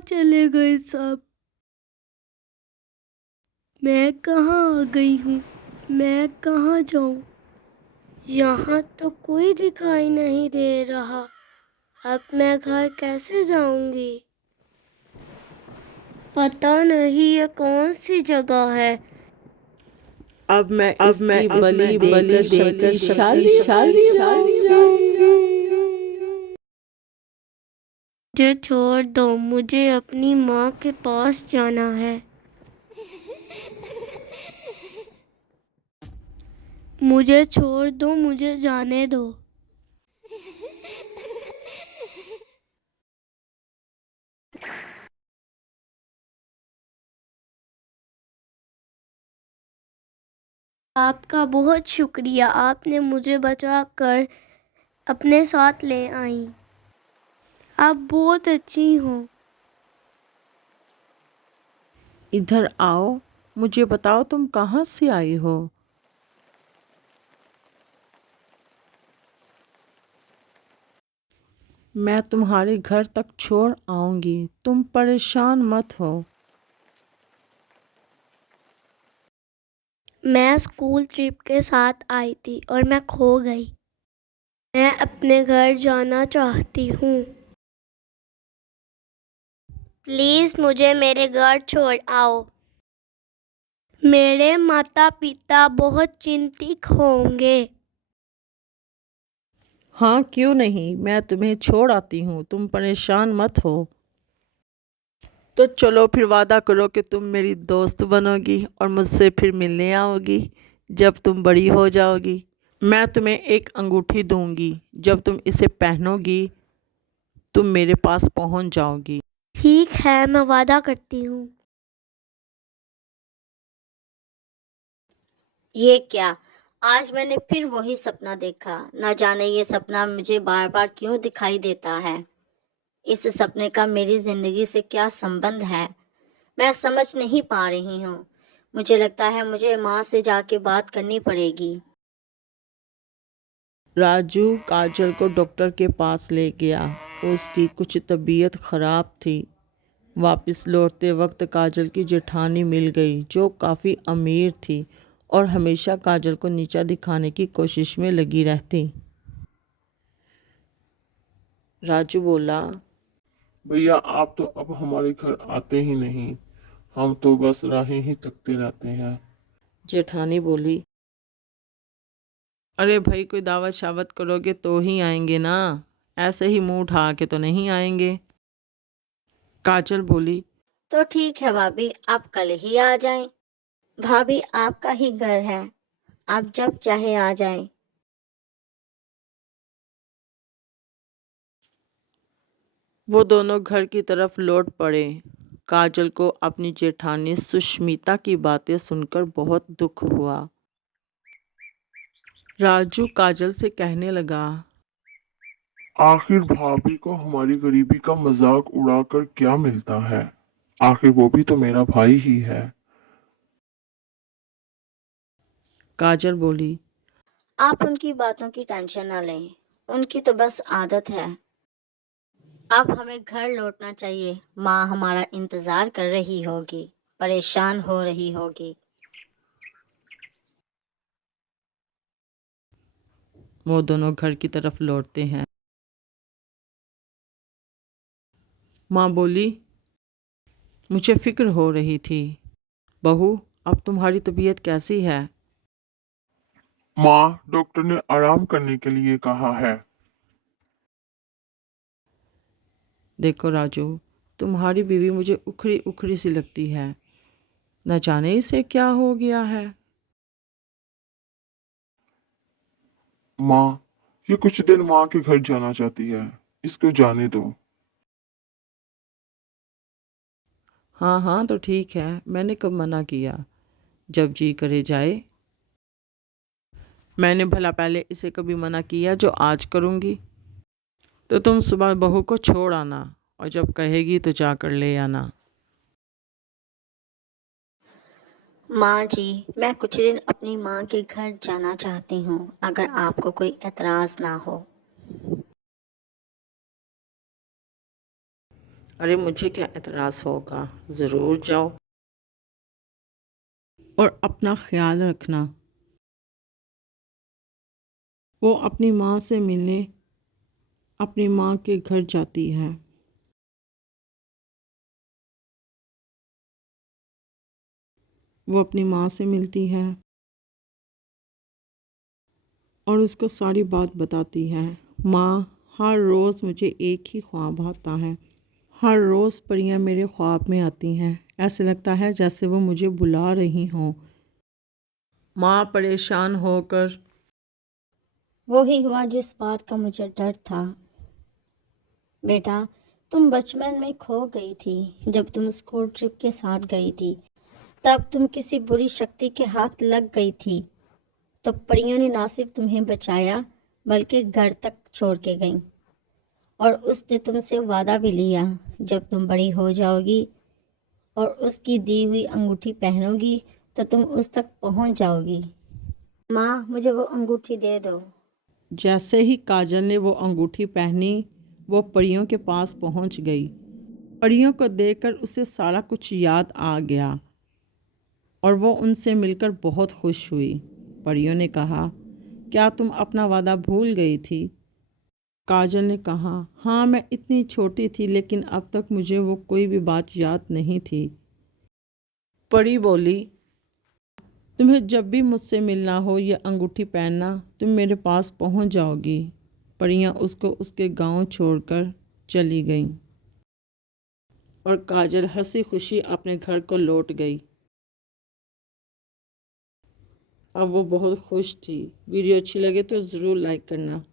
चले गए सब? मैं कहाँ आ गई हूँ? मैं कहाँ जाऊँ? यहाँ तो कोई दिखाई नहीं दे रहा। अब मैं घर कैसे जाऊँगी? पता नहीं ये कौन सी जगह है। अब मैं इसकी बलि देकर शक्तिशाली होऊंगी। मुझे छोड़ दो, मुझे अपनी माँ के पास जाना है। मुझे छोड़ दो, मुझे जाने दो। आपका बहुत शुक्रिया, आपने मुझे बचा कर अपने साथ ले आई। आप बहुत अच्छी हो। इधर आओ, मुझे बताओ तुम कहाँ से आई हो? मैं तुम्हारे घर तक छोड़ आऊंगी, तुम परेशान मत हो। मैं स्कूल ट्रिप के साथ आई थी और मैं खो गई। मैं अपने घर जाना चाहती हूँ। प्लीज़ मुझे मेरे घर छोड़ आओ। मेरे माता पिता बहुत चिंतित होंगे। हाँ, क्यों नहीं, मैं तुम्हें छोड़ आती हूँ, तुम परेशान मत हो। तो चलो फिर वादा करो कि तुम मेरी दोस्त बनोगी और मुझसे फिर मिलने आओगी जब तुम बड़ी हो जाओगी। मैं तुम्हें एक अंगूठी दूंगी, जब तुम इसे पहनोगी तुम मेरे पास पहुंच जाओगी। ठीक है, मैं वादा करती हूँ। ये क्या, आज मैंने फिर वही सपना देखा। न जाने ये सपना मुझे बार बार क्यों दिखाई देता है। इस सपने का मेरी जिंदगी से क्या संबंध है, मैं समझ नहीं पा रही हूँ। मुझे लगता है मुझे माँ से जाके बात करनी पड़ेगी। राजू काजल को डॉक्टर के पास ले गया। उसकी कुछ तबीयत खराब थी। वापस लौटते वक्त काजल की जेठानी मिल गई, जो काफ़ी अमीर थी और हमेशा काजल को नीचा दिखाने की कोशिश में लगी रहती। राजू बोला, भैया आप तो अब हमारे घर आते ही नहीं, हम तो बस राहें ही तकते रहते हैं। जेठानी बोली, अरे भाई, कोई दावत शावत करोगे तो ही आएंगे ना, ऐसे ही मुंह उठा के तो नहीं आएंगे। काजल बोली, तो ठीक है भाभी, आप कल ही आ जाएं। भाभी आपका ही घर है, आप जब चाहे आ जाएं। वो दोनों घर की तरफ लौट पड़े। काजल को अपनी जेठानी सुष्मिता की बातें सुनकर बहुत दुख हुआ। राजू काजल से कहने लगा, आखिर भाभी को हमारी गरीबी का मजाक उड़ाकर क्या मिलता है? आखिर वो भी तो मेरा भाई ही है। काजल बोली, आप उनकी बातों की टेंशन ना लें, उनकी तो बस आदत है। अब हमें घर लौटना चाहिए, माँ हमारा इंतजार कर रही होगी, परेशान हो रही होगी। वो दोनों घर की तरफ लौटते हैं। माँ बोली, मुझे फिक्र हो रही थी। बहू, अब तुम्हारी तबीयत कैसी है? माँ, डॉक्टर ने आराम करने के लिए कहा है। देखो राजू, तुम्हारी बीवी मुझे उखड़ी उखड़ी सी लगती है। न जाने इसे क्या हो गया है। माँ, ये कुछ दिन माँ के घर जाना चाहती है, इसको जाने दो। हाँ हाँ, तो ठीक है, मैंने कब मना किया, जब जी करे जाए। मैंने भला पहले इसे कभी मना किया जो आज करूँगी? तो तुम सुबह बहू को छोड़ आना और जब कहेगी तो जाकर ले आना। माँ जी, मैं कुछ दिन अपनी माँ के घर जाना चाहती हूँ, अगर आपको कोई एतराज ना हो। अरे मुझे क्या एतराज़ होगा, ज़रूर जाओ और अपना ख्याल रखना। वो अपनी माँ से मिलने अपनी माँ के घर जाती है। वो अपनी माँ से मिलती है और उसको सारी बात बताती है। माँ, हर रोज़ मुझे एक ही ख्वाब आता है। हर रोज़ परियां मेरे ख्वाब में आती हैं। ऐसे लगता है जैसे वो मुझे बुला रही हों। माँ परेशान होकर, वही हुआ जिस बात का मुझे डर था। बेटा, तुम बचपन में खो गई थी। जब तुम स्कूल ट्रिप के साथ गई थी, तब तुम किसी बुरी शक्ति के हाथ लग गई थी। तो परियों ने ना सिर्फ तुम्हें बचाया, बल्कि घर तक छोड़ के गईं। और उसने तुमसे वादा भी लिया, जब तुम बड़ी हो जाओगी और उसकी दी हुई अंगूठी पहनोगी, तो तुम उस तक पहुंच जाओगी। माँ, मुझे वो अंगूठी दे दो। जैसे ही काजल ने वो अंगूठी पहनी, वो परियों के पास पहुंच गई। परियों को देखकर उसे सारा कुछ याद आ गया और वो उनसे मिलकर बहुत खुश हुई। परियों ने कहा, क्या तुम अपना वादा भूल गई थी? काजल ने कहा, हाँ, मैं इतनी छोटी थी, लेकिन अब तक मुझे वो कोई भी बात याद नहीं थी। परी बोली, तुम्हें जब भी मुझसे मिलना हो ये अंगूठी पहनना, तुम मेरे पास पहुंच जाओगी। परियां उसको उसके गांव छोड़कर चली गईं और काजल हंसी खुशी अपने घर को लौट गई। अब वो बहुत खुश थी। वीडियो अच्छी लगे तो ज़रूर लाइक करना।